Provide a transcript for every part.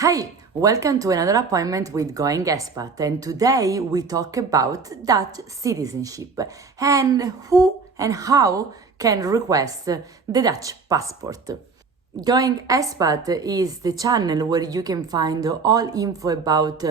Hi, welcome to another appointment with Going Expat, and today we talk about Dutch citizenship and who and how can request the Dutch passport. Going Expat is the channel where you can find all info about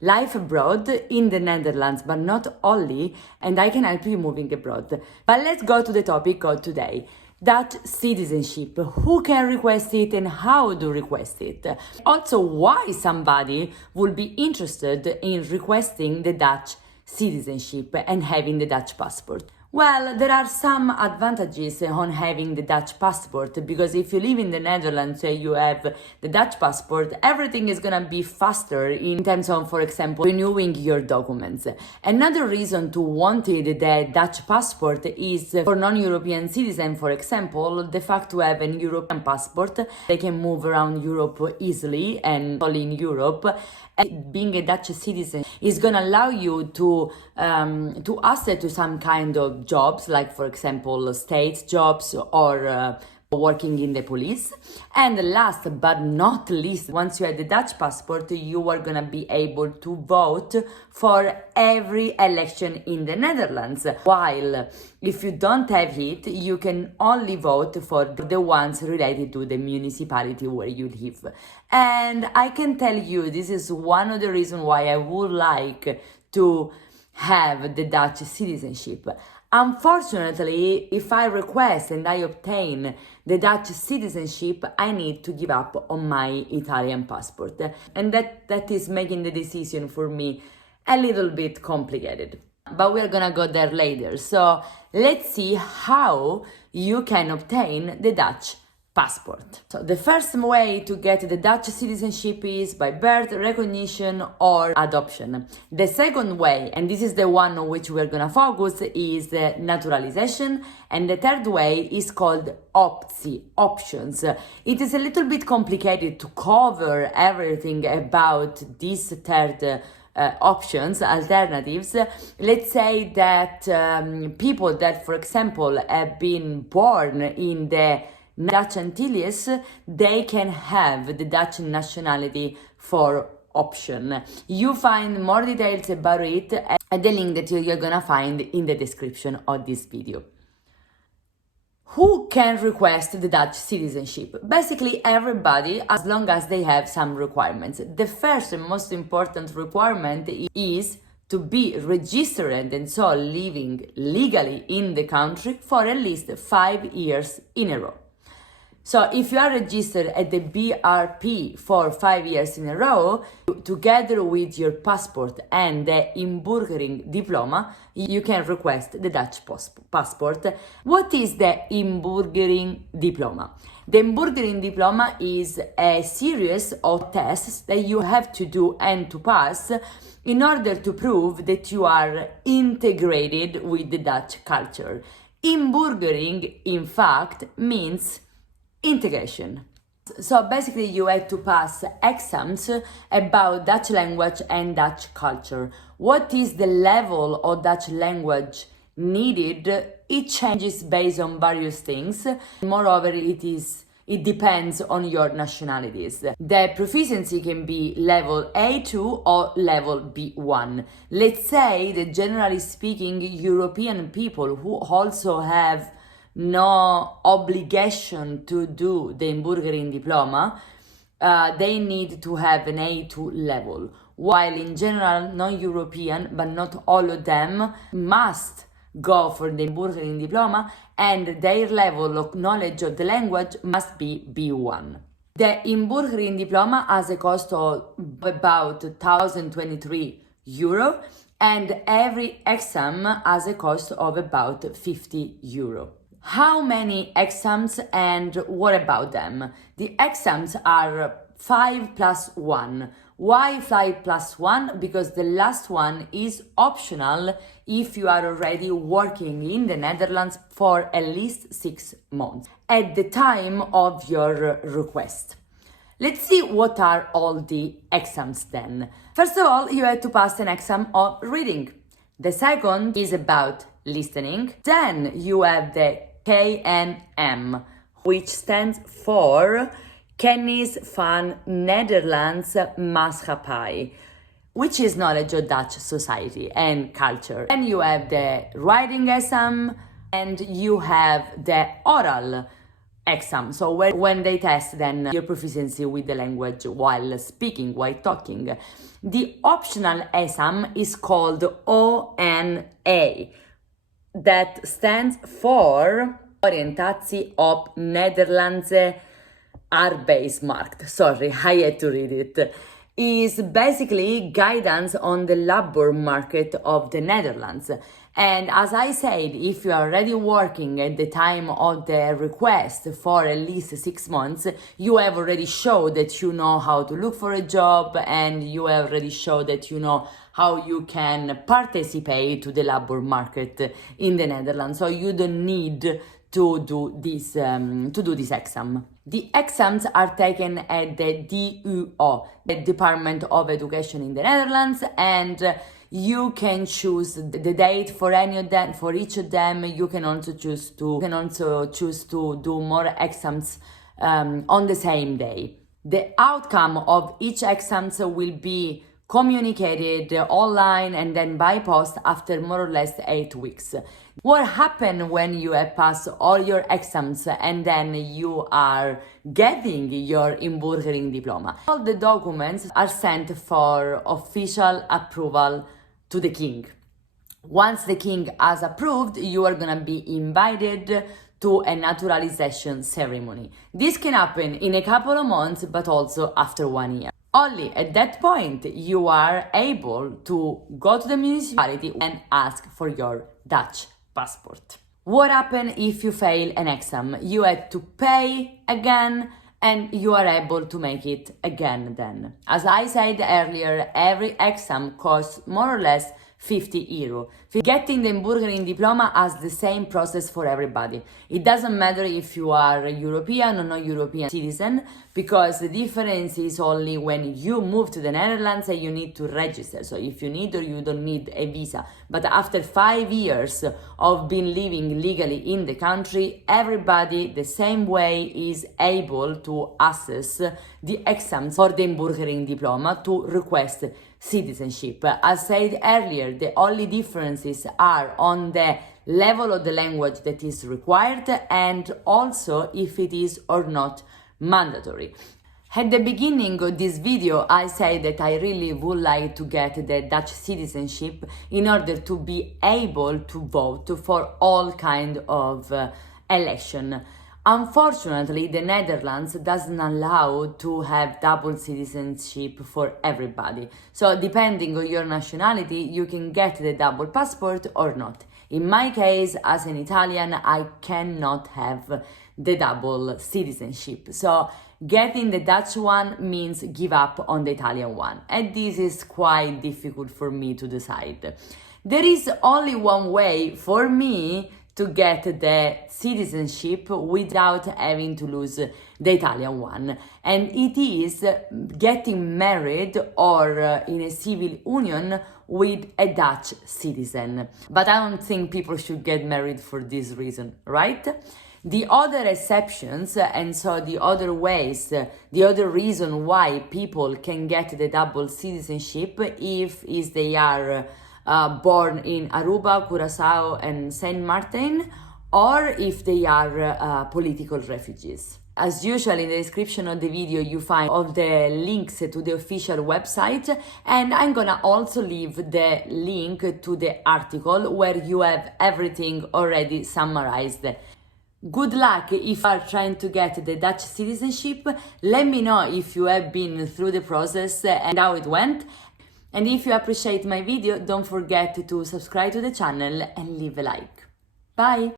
life abroad in the Netherlands, but not only, and I can help you moving abroad. But let's go to the topic of today. Dutch citizenship, who can request it and how to request it. Also, why somebody would be interested in requesting the Dutch citizenship and having the Dutch passport. Well, there are some advantages on having the Dutch passport, because if you live in the Netherlands and you have the Dutch passport, everything is gonna be faster in terms of, for example, renewing your documents. Another reason to want the Dutch passport is for non-European citizens, for example, the fact to have an European passport, they can move around Europe easily and all in Europe. And being a Dutch citizen is going to allow you to access to some kind of jobs, like for example state jobs or working in the police. And last but not least, once you have the Dutch passport, you are going to be able to vote for every election in the Netherlands. While if you don't have it, you can only vote for the ones related to the municipality where you live. And I can tell you, this is one of the reasons why I would like to have the Dutch citizenship. Unfortunately, if I request and I obtain the Dutch citizenship, I need to give up on my Italian passport. And that is making the decision for me a little bit complicated. But we're gonna go there later. So let's see how you can obtain the Dutch passport. So the first way to get the Dutch citizenship is by birth recognition or adoption. The second way, and this is the one on which we're gonna focus, is the naturalization. And the third way is called options. It is a little bit complicated to cover everything about these third options, alternatives. Let's say that people that, for example, have been born in the Dutch Antilles, they can have the Dutch nationality for option. You find more details about it at the link that you're gonna find in the description of this video. Who can request the Dutch citizenship? Basically everybody, as long as they have some requirements. The first and most important requirement is to be registered and so living legally in the country for at least 5 years in a row. So if you are registered at the BRP for 5 years in a row, together with your passport and the Inburgering diploma, you can request the Dutch passport. What is the Inburgering diploma? The Inburgering diploma is a series of tests that you have to do and to pass in order to prove that you are integrated with the Dutch culture. Inburgering, in fact, means integration. So basically you have to pass exams about Dutch language and Dutch culture. What is the level of Dutch language needed? It changes based on various things. Moreover, it depends on your nationalities. The proficiency can be level A2 or level B1. Let's say that generally speaking, European people who also have no obligation to do the Inburgering diploma, they need to have an A2 level, while in general non-European, but not all of them, must go for the Inburgering diploma and their level of knowledge of the language must be B1. The Inburgering diploma has a cost of about 1,023 euro and every exam has a cost of about 50 euro. How many exams and what about them? The exams are 5 plus 1. Why 5 plus 1? Because the last one is optional if you are already working in the Netherlands for at least 6 months at the time of your request. Let's see what are all the exams then. First of all, you have to pass an exam of reading. The second is about listening. Then you have the KNM, which stands for Kennis van Nederlands Maatschappij, which is knowledge of Dutch society and culture. Then you have the writing exam and you have the oral exam. So when they test then your proficiency with the language while speaking, while talking. The optional exam is called ONA. That stands for Oriëntatie op Nederlandse Arbeidsmarkt. Sorry, I had to read it. Is basically guidance on the labor market of the Netherlands. And as I said, if you are already working at the time of the request for at least 6 months, you have already showed that you know how to look for a job and you have already showed that you know how you can participate to the labor market in the Netherlands. So you don't need to do this exam. The exams are taken at the DUO, the Department of Education in the Netherlands, and you can choose the date for any of them. For each of them, you can also choose to do more exams on the same day. The outcome of each exam will be communicated online and then by post after more or less 8 weeks. What happens when you have passed all your exams and then you are getting your Inburgering diploma? All the documents are sent for official approval to the king. Once the king has approved, you are gonna be invited to a naturalization ceremony. This can happen in a couple of months, but also after 1 year. Only at that point you are able to go to the municipality and ask for your Dutch passport. What happens if you fail an exam? You have to pay again and you are able to make it again then. As I said earlier, every exam costs more or less €50. Getting the Inburgering diploma has the same process for everybody. It doesn't matter if you are a European or non-European citizen, because the difference is only when you move to the Netherlands and you need to register. So if you need or you don't need a visa. But after 5 years of being living legally in the country, everybody the same way is able to access the exams for the Inburgering diploma to request citizenship. As said earlier, the only differences are on the level of the language that is required and also if it is or not mandatory. At the beginning of this video, I said that I really would like to get the Dutch citizenship in order to be able to vote for all kind of election. Unfortunately, the Netherlands doesn't allow to have double citizenship for everybody. So depending on your nationality, you can get the double passport or not. In my case, as an Italian, I cannot have the double citizenship. So getting the Dutch one means give up on the Italian one. And this is quite difficult for me to decide. There is only one way for me to get the citizenship without having to lose the Italian one. And it is getting married or in a civil union with a Dutch citizen. But I don't think people should get married for this reason, right? The other exceptions, and so the other ways, the other reason why people can get the double citizenship if they are born in Aruba, Curaçao and Saint Martin, or if they are political refugees. As usual, in the description of the video you find all the links to the official website, and I'm gonna also leave the link to the article where you have everything already summarized. Good luck if you are trying to get the Dutch citizenship. Let me know if you have been through the process and how it went. And if you appreciate my video, don't forget to subscribe to the channel and leave a like. Bye!